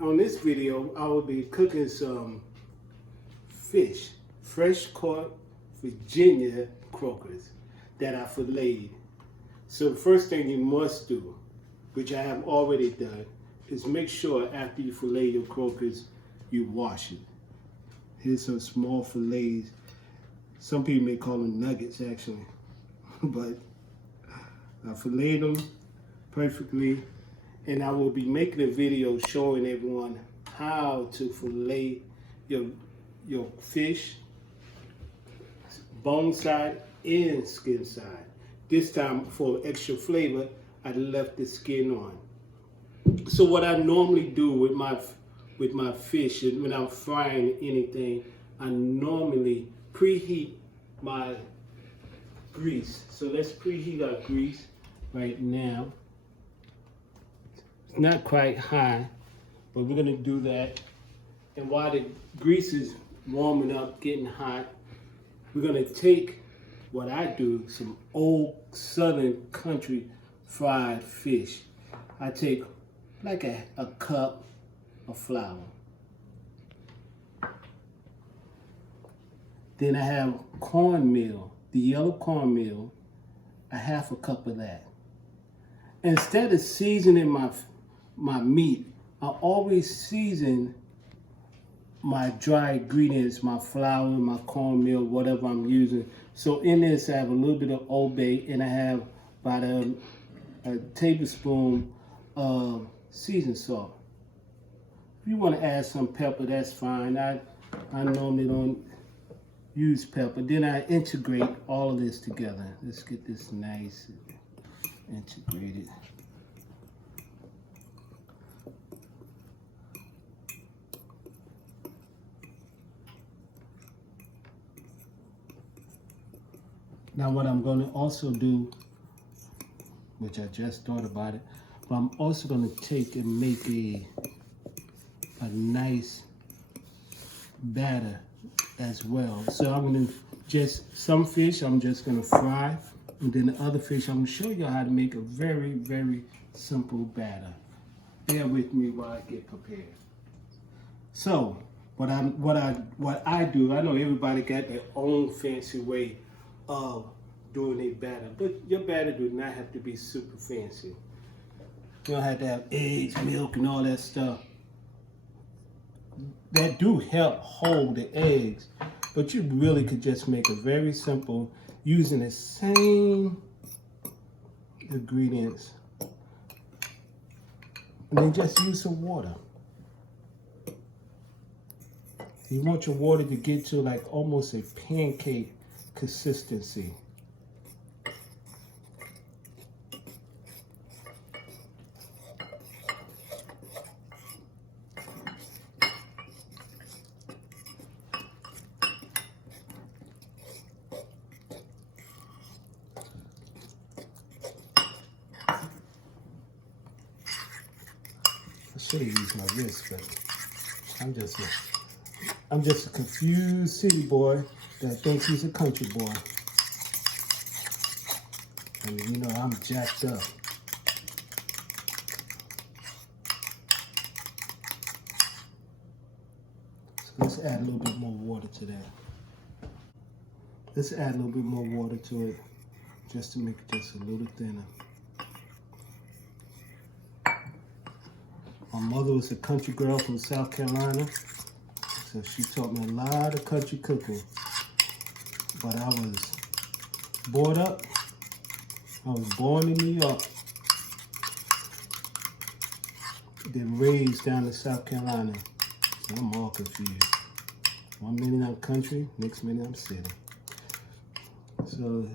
On this video, I will be cooking some fish, fresh caught Virginia croakers that I filleted. So the first thing you must do, which I have already done, is make sure after you fillet your croakers, you wash it. Here's some small fillets. Some people may call them nuggets actually, but I filleted them perfectly. And I will be making a video showing everyone how to fillet your fish, bone side and skin side. This time for extra flavor, I left the skin on. So what I normally do with my fish, and when I'm frying anything, I normally preheat my grease. So let's preheat our grease right now. It's not quite high, but we're gonna do that. And while the grease is warming up, getting hot, we're gonna take what I do, some old Southern country fried fish. I take like a cup of flour. Then I have cornmeal, the yellow cornmeal, a half a cup of that. Instead of seasoning my meat, I always season my dry ingredients, my flour, my cornmeal, whatever I'm using. So in this, I have a little bit of Old Bay, and I have about a tablespoon of seasoned salt. If you want to add some pepper, that's fine. I normally don't use pepper. Then I integrate all of this together. Let's get this nice integrated. Now what I'm going to also do, which I just thought about it, but I'm also going to take and make a nice batter as well. So I'm going to some fish I'm just going to fry, and then the other fish I'm going to show you how to make a very, very simple batter. Bear with me while I get prepared. So what I do, I know everybody got their own fancy way of doing a batter, but your batter do not have to be super fancy. You don't have to have eggs, milk, and all that stuff. That do help hold the eggs, but you really could just make a very simple using the same ingredients, and then just use some water. You want your water to get to like almost a pancake consistency. I should have used my wrist, but I'm just a confused city boy that thinks he's a country boy. And you know, I'm jacked up. So let's add a little bit more water to that. Let's add a little bit more water to it just to make it just a little thinner. My mother was a country girl from South Carolina, so she taught me a lot of country cooking. But I was brought up, I was born in New York, then raised down in South Carolina. So I'm all confused. One minute I'm country, next minute I'm city. So,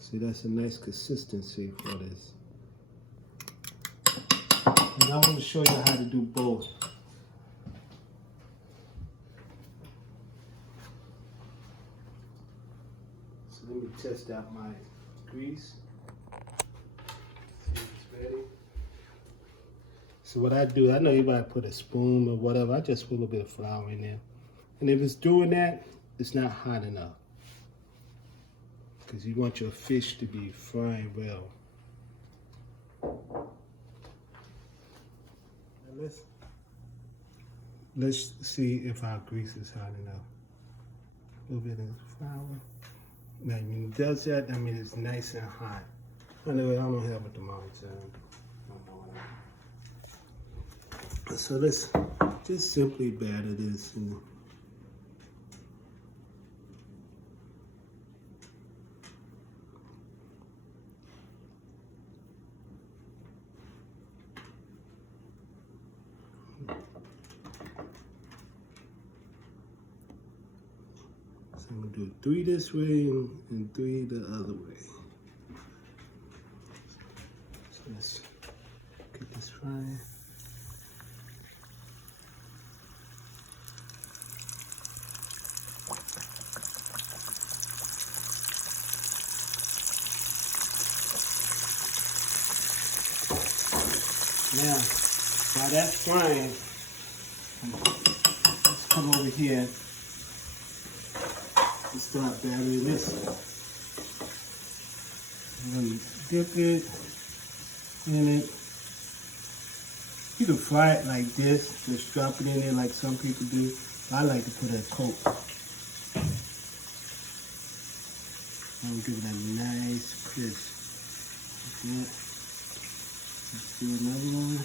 see, that's a nice consistency for this. And I want to show you how to do both. So let me test out my grease. See if it's ready. So what I do, I know everybody put a spoon or whatever. I just put a little bit of flour in there. And if it's doing that, it's not hot enough, because you want your fish to be frying well. Now Let's see if our grease is hot enough. A little bit of flour. Now, when it does that, I mean it's nice and hot. Anyway, I don't have a thermometer. So let's just simply batter this. So I'm gonna do 3 this way and 3 the other way. So let's get this frying. Now, while that's frying, let's come over here and start battering this. I'm going to dip it in it. You can fry it like this, just drop it in there like some people do. I like to put a coat. I'm give it a nice crisp. Like that. Let's do another one.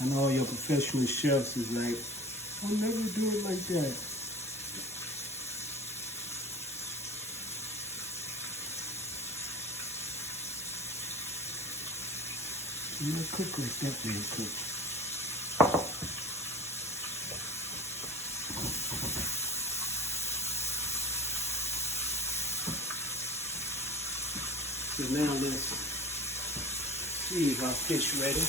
I know all your professional chefs is like, I'll never do it like that. I'm gonna cook like that real quick. So now let's see if our fish ready.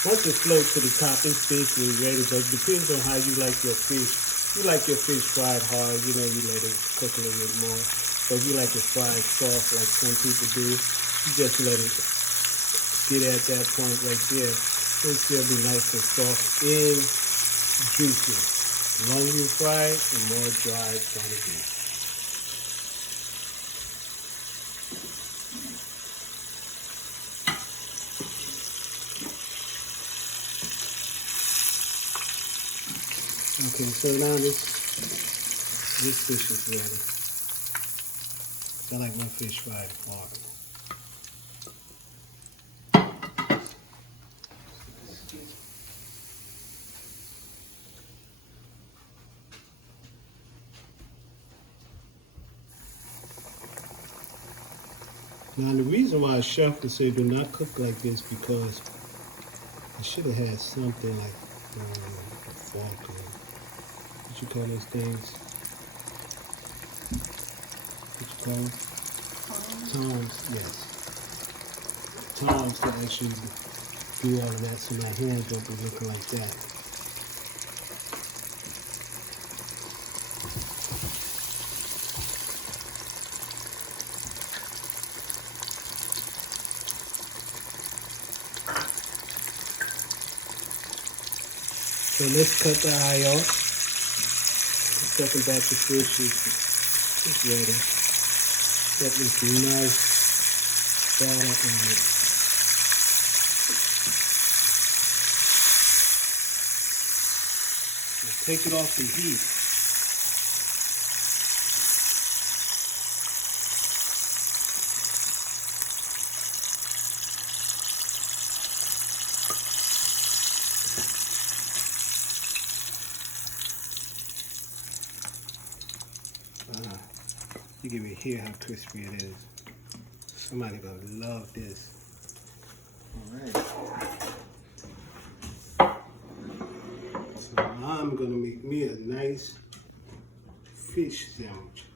Once it floats to the top, it's basically ready, but it depends on how you like your fish. You like your fish fried hard, you know, you let it cook a little bit more. But if you like it fried soft like some people do, you just let it get at that point right there. It'll still be nice and soft and juicy. The longer you fry it, the more dry it's going to be. Okay, so now this fish is ready. I like my fish fried hard. Now the reason why a chef would say do not cook like this because I should have had something like a fork or what you call those things? What you call them? Tongs, yes. Tongs to actually do all of that so my hands don't be looking like that. So let's cut the eye off. The second batch of fish is ready. Got this nice batter on it. Now take it off the heat. You can even hear how crispy it is. Somebody gonna love this. All right. So now I'm gonna make me a nice fish sandwich.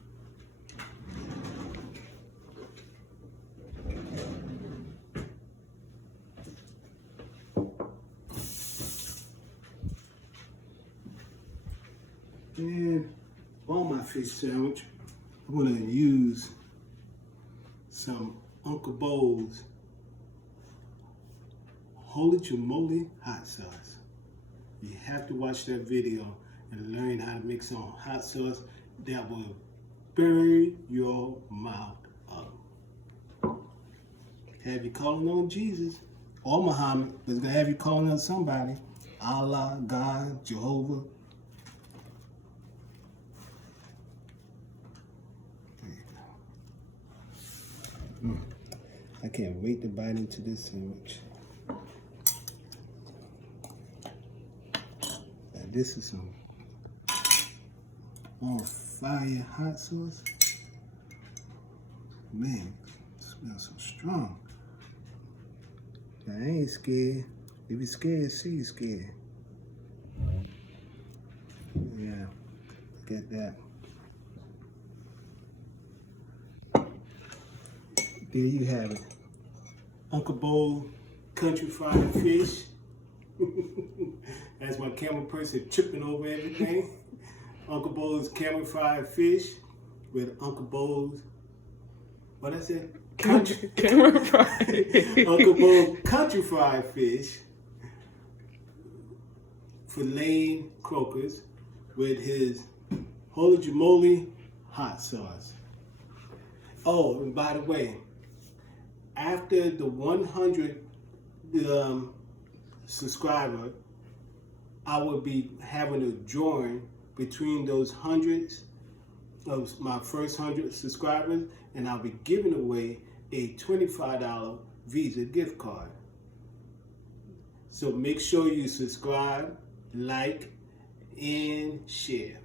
fish sandwich, I'm going to use some Uncle Bo's Holy Jamoly hot sauce. You have to watch that video and learn how to make some hot sauce that will burn your mouth up. Have you calling on Jesus or Muhammad, but it's going to have you calling on somebody. Allah, God, Jehovah. I can't wait to bite into this sandwich. Now this is some on fire hot sauce. Man, it smells so strong. I ain't scared. If you're scared, see you're scared. Yeah, look at that. There you have it. Uncle Bo country fried fish. That's my camera person tripping over everything. Uncle Bo's camera fried fish with Uncle Bo's, what I said? Camera fried. Uncle Bo's country fried fish, filleted croakers with his Holy Jamoly hot sauce. Oh, and by the way, after the 100 subscriber, I will be having a drawing between those hundreds of my first 100 subscribers, and I'll be giving away a $25 Visa gift card. So make sure you subscribe, like, and share.